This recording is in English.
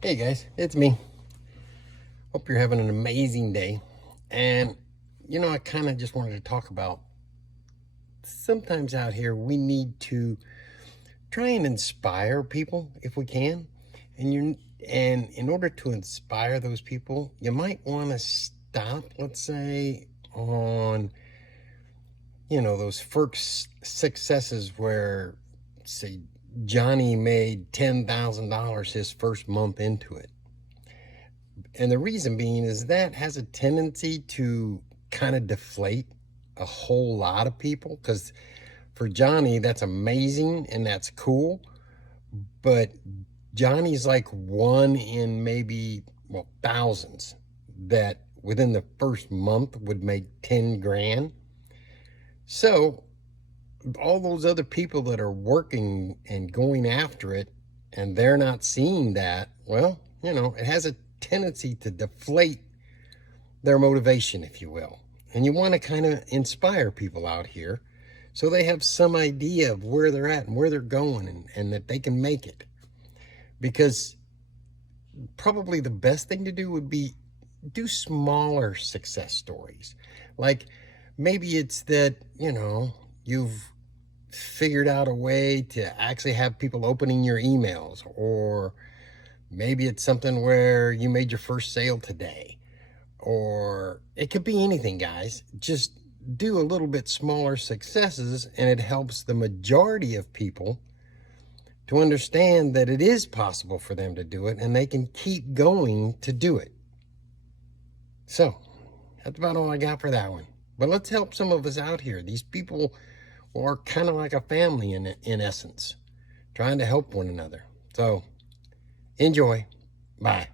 Hey guys, it's me. Hope you're having an amazing day. And I kind of just wanted to talk about sometimes out here we need to try and inspire people if we can. And in order to inspire those people, you might want to stop, let's say, on those first successes where, say, Johnny made $10,000 his first month into it. And the reason being is that has a tendency to kind of deflate a whole lot of people. Because for Johnny, that's amazing and that's cool. But Johnny's like one in maybe, well, thousands that within the first month would make 10 grand. So all those other people that are working and going after it and they're not seeing that, well, it has a tendency to deflate their motivation, if you will. And you want to kind of inspire people out here so they have some idea of where they're at and where they're going, and that they can make it. Because probably the best thing to do would be do smaller success stories. Like maybe it's that, you've figured out a way to actually have people opening your emails, or maybe it's something where you made your first sale today, or it could be anything, guys. Just do a little bit smaller successes, and it helps the majority of people to understand that it is possible for them to do it, and they can keep going to do it. So that's about all I got for that one. But let's help some of us out here. These people are kind of like a family in essence, trying to help one another. So enjoy. Bye.